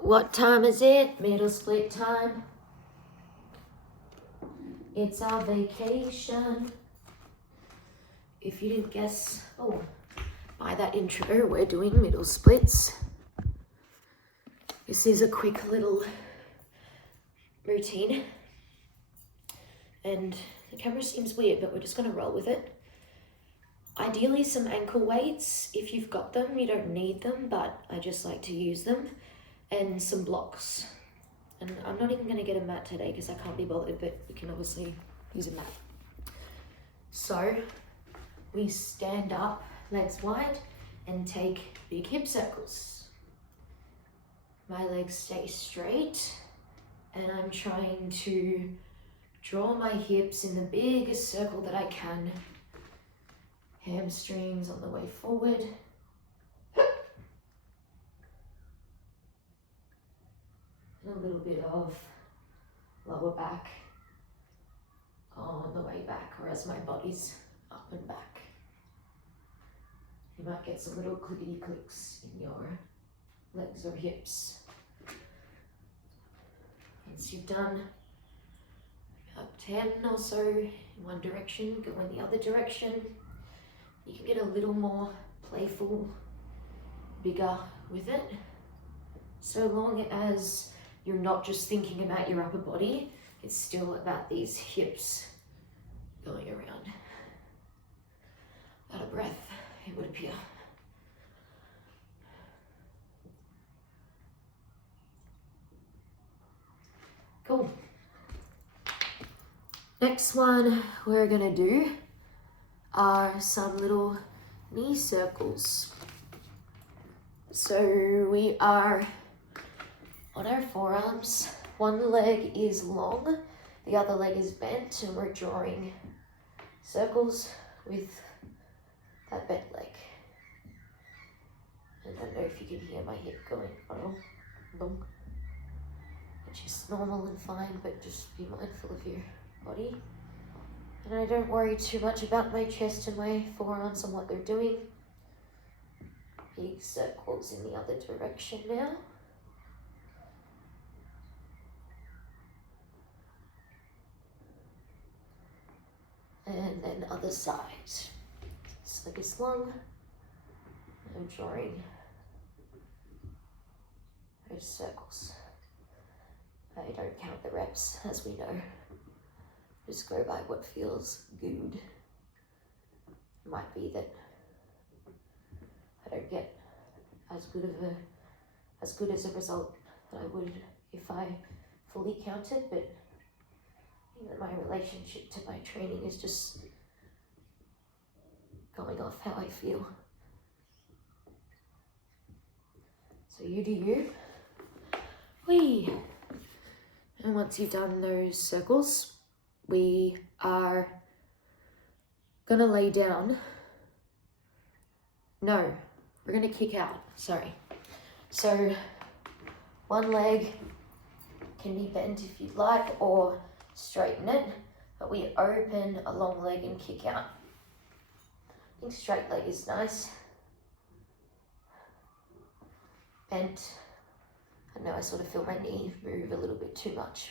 What time is it? Middle split time. It's our vacation. If you didn't guess, by that intro, we're doing middle splits. This is a quick little routine. And the camera seems weird, but we're just gonna roll with it. Ideally some ankle weights. If you've got them, you don't need them, but I just like to use them. And some blocks. And I'm not even gonna get a mat today because I can't be bothered, but we can obviously use a mat. So we stand up, legs wide, and take big hip circles. My legs stay straight, and I'm trying to draw my hips in the biggest circle that I can. Hamstrings on the way forward. And a little bit of lower back on the way back, whereas my body's up and back. You might get some little clickety clicks in your legs or hips. Once you've done about 10 or so in one direction, go in the other direction. You can get a little more playful, bigger with it. So long as you're not just thinking about your upper body, it's still about these hips going around. Out of breath, it would appear. Cool. Next one we're gonna do are some little knee circles. So we are on our forearms. One leg is long, the other leg is bent, and we're drawing circles with that bent leg. I don't know if you can hear my hip going, boom, which is normal and fine, but just be mindful of your body. And I don't worry too much about my chest and my forearms and what they're doing. Big circles in the other direction now. And then other side. This leg is long. I'm drawing those circles. I don't count the reps, as we know. Just go by what feels good. It might be that I don't get as good as a result that I would if I fully counted, but my relationship to my training is just going off how I feel. So you do you. Whee! And once you've done those circles, we are gonna lay down. No, we're gonna kick out, sorry. So one leg can be bent if you'd like, or straighten it, but we open a long leg and kick out. I think straight leg is nice. Bent, I know I sort of feel my knee move a little bit too much.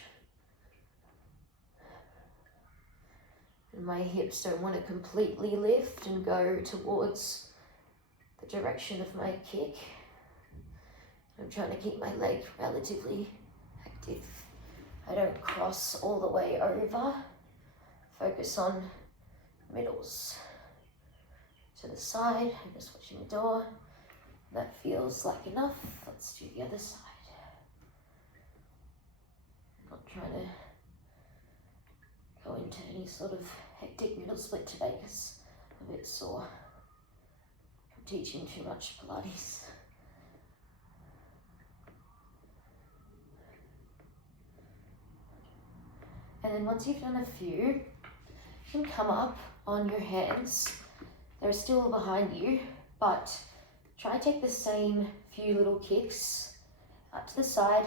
And my hips don't want to completely lift and go towards the direction of my kick. I'm trying to keep my leg relatively active. I don't cross all the way over. Focus on middles. To the side, I'm just watching the door. That feels like enough. Let's do the other side. I'm not trying to go into any sort of hectic middle split today because I'm a bit sore. I'm teaching too much Pilates. And then once you've done a few, you can come up on your hands. They're still behind you, but try to take the same few little kicks out to the side,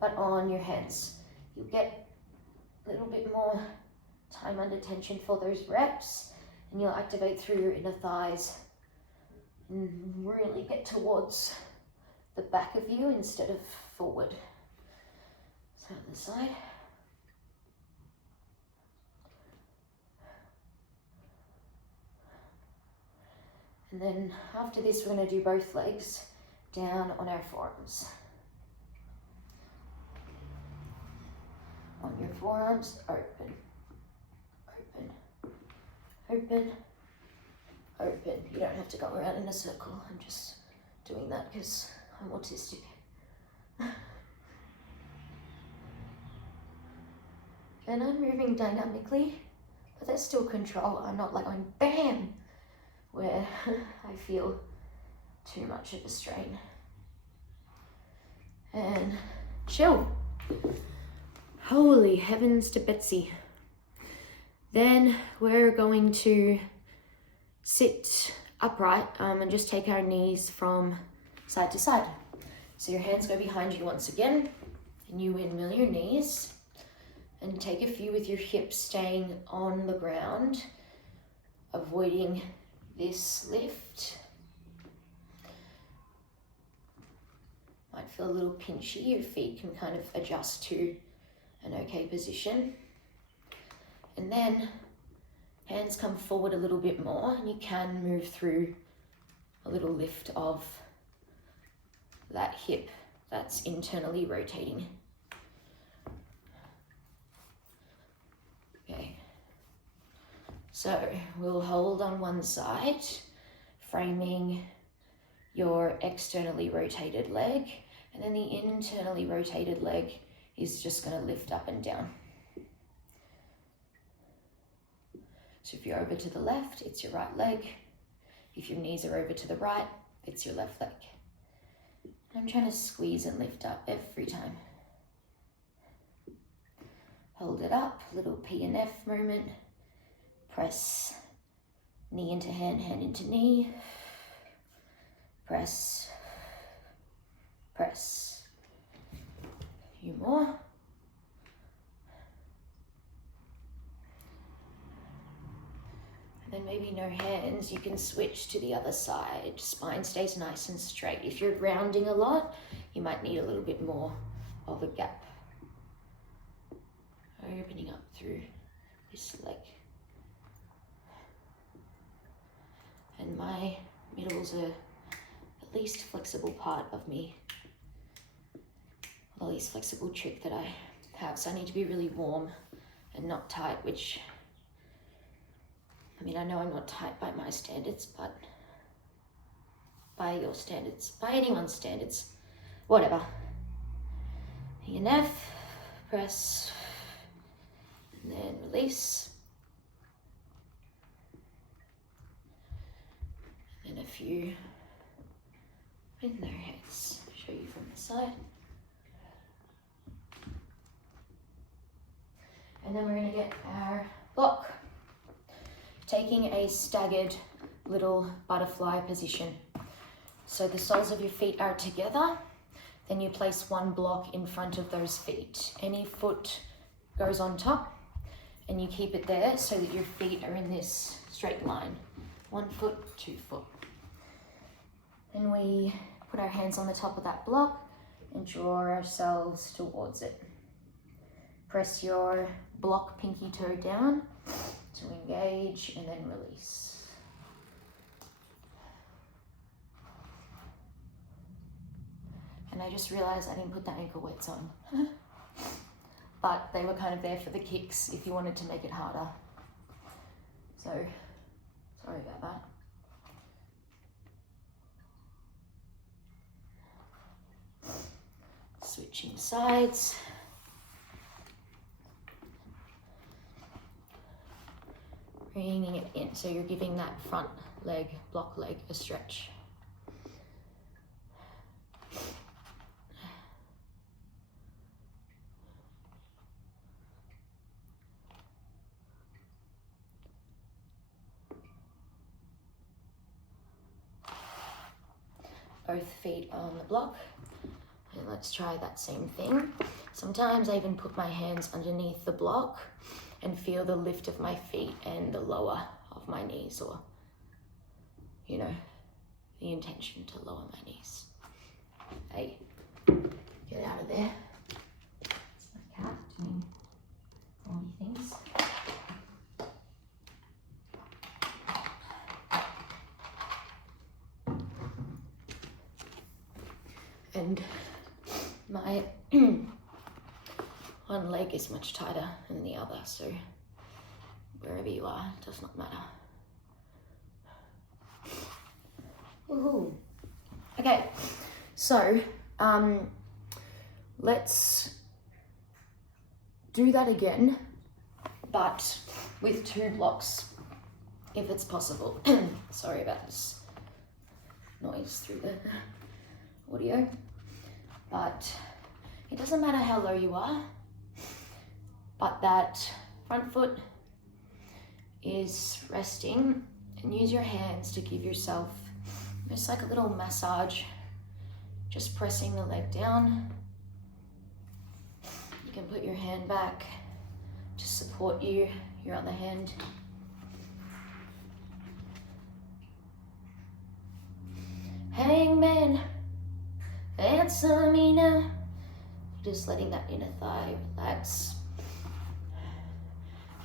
but on your hands. You'll get a little bit more time under tension for those reps, and you'll activate through your inner thighs and really get towards the back of you instead of forward. So on the side. And then after this, we're going to do both legs down on our forearms. On your forearms, open, open, open, open. You don't have to go around in a circle. I'm just doing that because I'm autistic. And I'm moving dynamically, but there's still control. I'm not like going bam, where I feel too much of a strain. And chill. Holy heavens to Betsy. Then we're going to sit upright and just take our knees from side to side. So your hands go behind you once again, and you windmill your knees, and take a few with your hips staying on the ground, avoiding this lift. Might feel a little pinchy. Your feet can kind of adjust to an okay position. And then hands come forward a little bit more, and you can move through a little lift of that hip that's internally rotating. Okay, so we'll hold on one side, framing your externally rotated leg, and then the internally rotated leg is just going to lift up and down. So if you're over to the left, it's your right leg. If your knees are over to the right, it's your left leg. I'm trying to squeeze and lift up every time. Hold it up, little P and F movement. Press knee into hand, hand into knee. Press, press. A few more. And then maybe no hands, you can switch to the other side. Spine stays nice and straight. If you're rounding a lot, you might need a little bit more of a gap. Opening up through this leg. And my middles are the least flexible part of me. The least flexible trick that I have. So I need to be really warm and not tight, which, I mean, I know I'm not tight by my standards, but by your standards, by anyone's standards, whatever. E and F, press, and then release. And then a few with no heads. Show you from the side. And then we're going to get our block. Taking a staggered little butterfly position. So the soles of your feet are together, then you place one block in front of those feet. Any foot goes on top, and you keep it there so that your feet are in this straight line. 1 foot, 2 foot. And we put our hands on the top of that block and draw ourselves towards it. Press your block pinky toe down to engage, and then release. And I just realized I didn't put the ankle weights on. But they were kind of there for the kicks if you wanted to make it harder. So, sorry about that. Switching sides. Bringing it in, so you're giving that front leg, block leg, a stretch. Both feet on the block, and let's try that same thing. Sometimes I even put my hands underneath the block and feel the lift of my feet and the lower of my knees, or, you know, the intention to lower my knees. Hey, get out of there. It's my cat doing naughty things. And my one leg is much tighter than the other, so wherever you are, it does not matter. Woohoo. Okay, so let's do that again, but with 2 blocks, if it's possible. Sorry about this noise through the audio, but it doesn't matter how low you are, but that front foot is resting, and use your hands to give yourself just like a little massage, just pressing the leg down. You can put your hand back to support you, your other hand. Hangman, answer me now. Just letting that inner thigh relax.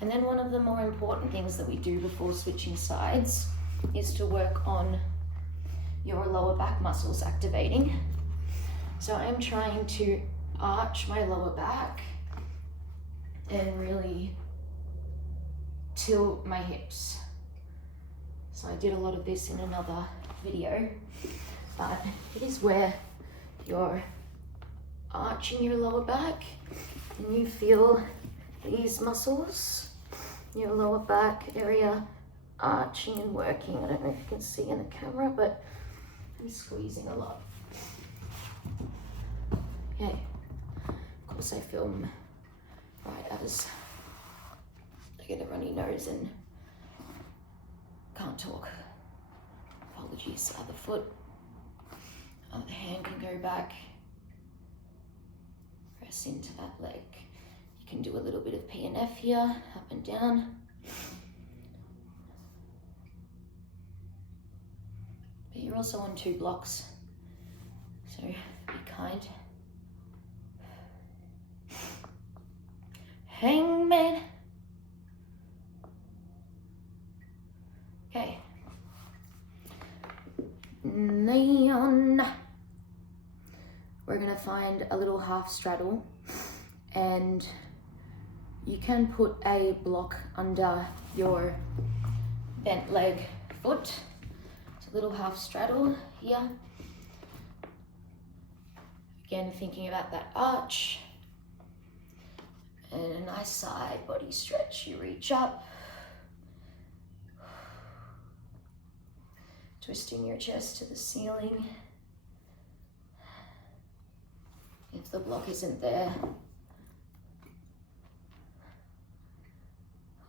And then one of the more important things that we do before switching sides is to work on your lower back muscles activating. So I'm trying to arch my lower back and really tilt my hips. So I did a lot of this in another video, but it is where you're arching your lower back and you feel these muscles, your lower back area arching and working. I don't know if you can see in the camera, but I'm squeezing a lot. Okay, of course I film right as I get a runny nose and can't talk. Apologies. Other foot, other hand can go back, press into that leg. You can do a little bit of P&F here, up and down. But you're also on 2 blocks, so be kind. Hangman. Okay. Neon. We're gonna find a little half straddle, and you can put a block under your bent leg foot. It's a little half straddle here. Again, thinking about that arch. And a nice side body stretch. You reach up. Twisting your chest to the ceiling. If the block isn't there,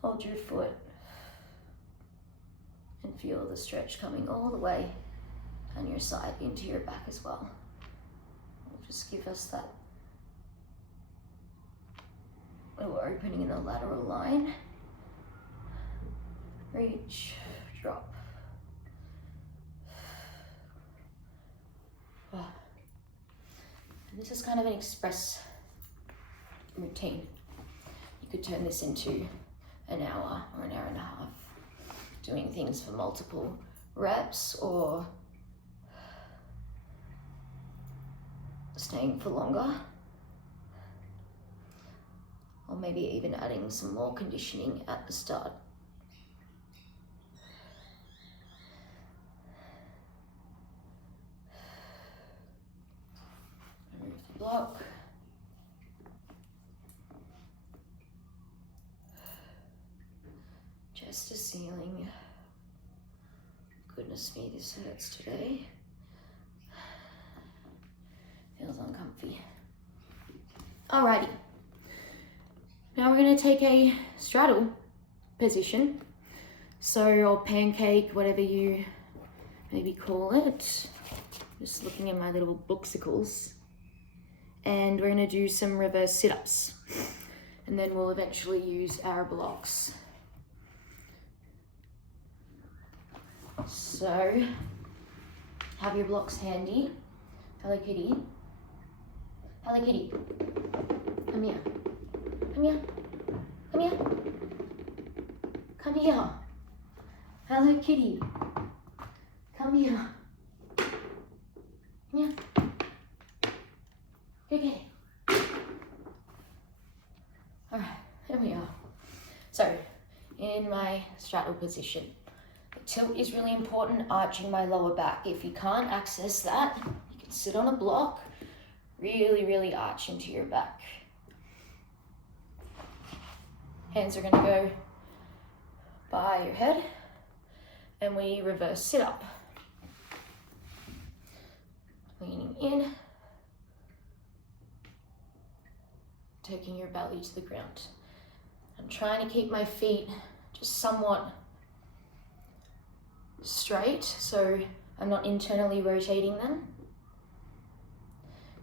hold your foot and feel the stretch coming all the way down your side into your back as well. It'll just give us that little opening in the lateral line. Reach, drop. And this is kind of an express routine. You could turn this into an hour or an hour and a half, doing things for multiple reps or staying for longer. Or maybe even adding some more conditioning at the start. Remove the block. Chest to ceiling. Goodness me, this hurts today. Feels uncomfy. Alrighty. Now we're going to take a straddle position. So, or pancake, whatever you maybe call it. Just looking at my little booksicles. And we're going to do some reverse sit-ups. And then we'll eventually use our blocks. So, have your blocks handy. Hello kitty. Hello kitty. Come here. Come here. Come here. Come here. Hello kitty. Come here. Come here. Okay. Alright, here we are. So, in my straddle position. The tilt is really important, arching my lower back. If you can't access that, you can sit on a block, really arch into your back. Hands are gonna go by your head, and we reverse sit up. Leaning in, taking your belly to the ground. I'm trying to keep my feet just somewhat straight, so I'm not internally rotating them.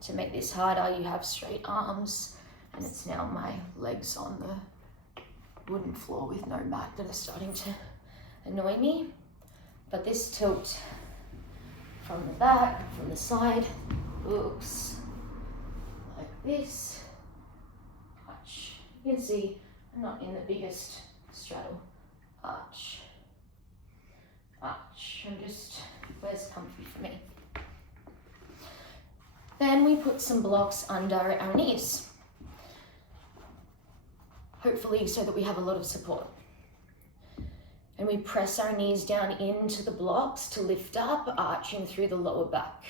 To make this harder, you have straight arms, and it's now my legs on the wooden floor with no mat that are starting to annoy me. But this tilt from the back, from the side, looks like this. Arch. You can see I'm not in the biggest straddle. Arch. Arch. I'm just, where's comfy for me? Then we put some blocks under our knees. Hopefully so that we have a lot of support. And we press our knees down into the blocks to lift up, arching through the lower back.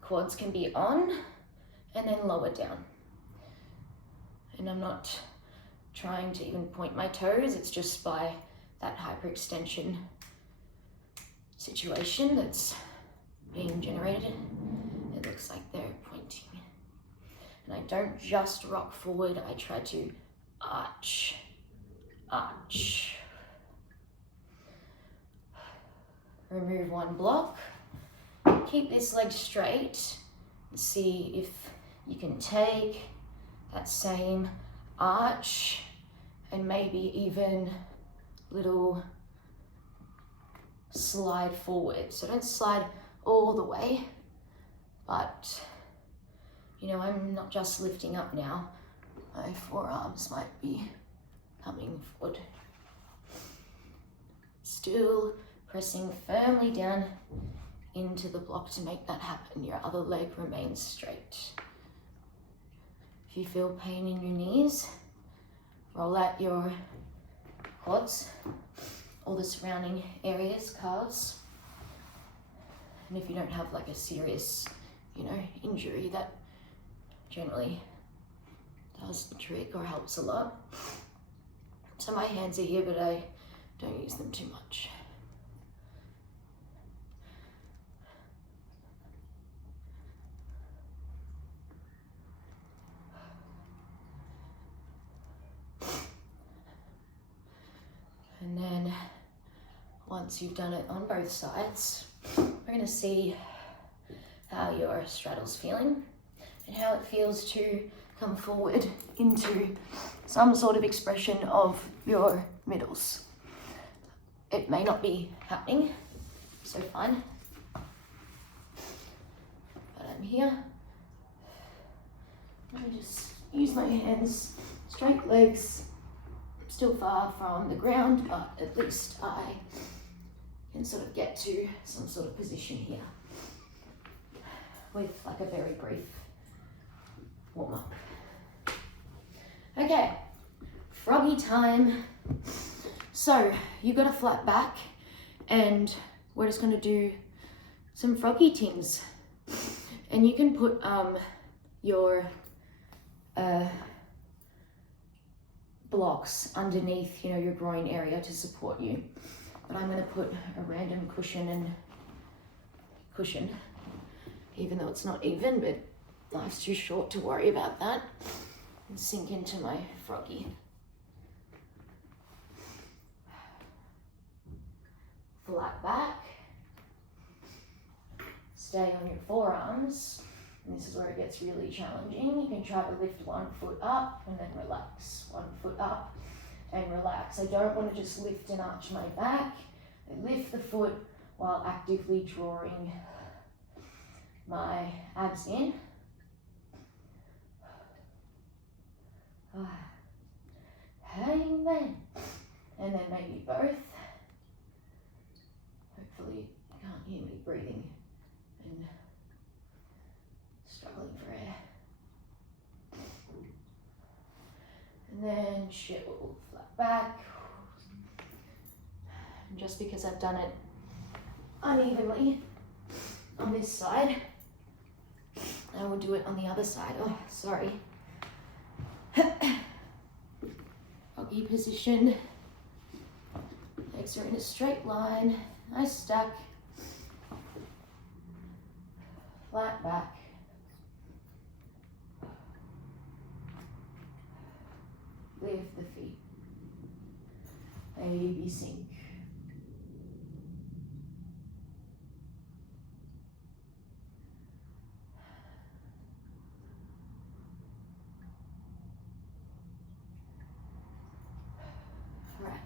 Quads can be on and then lower down. And I'm not trying to even point my toes, it's just by that hyperextension situation that's being generated. It looks like they're pointing. And I don't just rock forward, I try to arch, arch. Remove one block, keep this leg straight, see if you can take that same arch and maybe even little slide forward. So don't slide all the way, but you know, I'm not just lifting up now, my forearms might be coming forward. Still pressing firmly down into the block to make that happen. Your other leg remains straight. If you feel pain in your knees, roll out your quads, all the surrounding areas, calves. And if you don't have like a serious, you know, injury, that generally does the trick or helps a lot. So my hands are here, but I don't use them too much. And then once you've done it on both sides, we're going to see how your straddle's feeling and how it feels to come forward into some sort of expression of your middles. It may not be happening, so fine. But I'm here. Let me just use my hands, straight legs, still far from the ground, but at least I can sort of get to some sort of position here with like a very brief warm up. Okay, froggy time. So you've got a flat back and we're just going to do some froggy things. And you can put your blocks underneath, you know, your groin area to support you. But I'm going to put a random cushion, even though it's not even, but life's too short to worry about that. And sink into my froggy. Flat back. Stay on your forearms. And this is where it gets really challenging. You can try to lift one foot up and then relax. One foot up and relax. I don't want to just lift and arch my back. I lift the foot while actively drawing my abs in. Hangman. And then maybe both. Hopefully you can't hear me breathing and struggling for air. And then chill, flat back. And just because I've done it unevenly on this side, I will do it on the other side. Oh, sorry. Froggy position. Legs are in a straight line. Nice stack. Flat back. Lift the feet. Baby sink. Alright.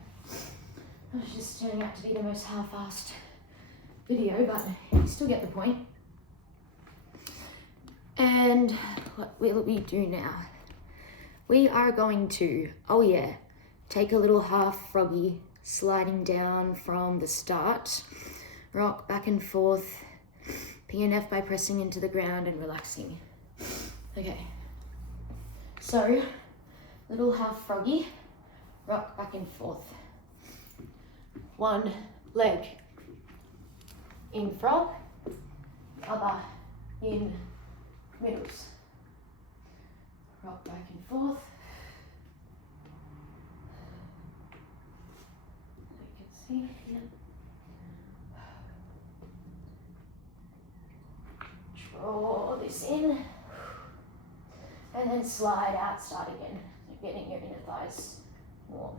It's just turning out to be the most half-assed video, but you still get the point. And what will we do now? We are going to, oh yeah, take a little half froggy, sliding down from the start, rock back and forth, PNF by pressing into the ground and relaxing. Okay, so little half froggy, rock back and forth. One leg in frog, other in middles. Rock back and forth. So you can see, yeah. Draw this in. And then slide out, start again. So getting your inner thighs warm.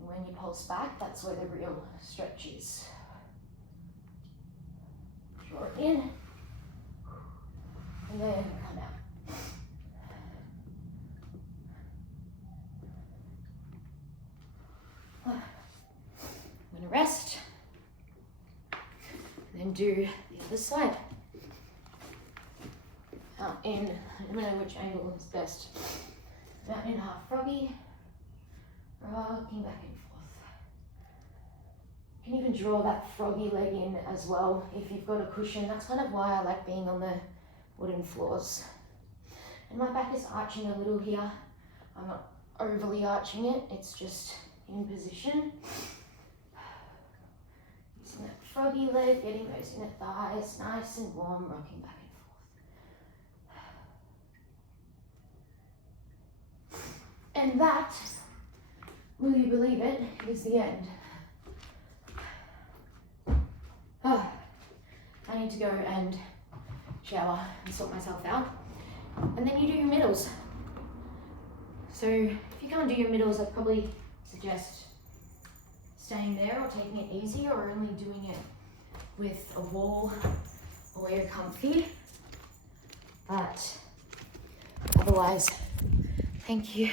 And when you pulse back, that's where the real stretch is. Draw it in. And then come out. I'm gonna rest, and then do the other side. Out in, I don't know which angle is best. Out in half froggy, rocking back and forth. You can even draw that froggy leg in as well if you've got a cushion. That's kind of why I like being on the wooden floors. And my back is arching a little here. I'm not overly arching it, it's just in position. Using that froggy leg, getting those inner thighs nice and warm, rocking back and forth. And that, will you believe it, is the end. Oh, I need to go and shower and sort myself out. And then you do your middles. So if you can't do your middles, I'd probably suggest staying there or taking it easy or only doing it with a wall or where you're comfy. But otherwise, thank you.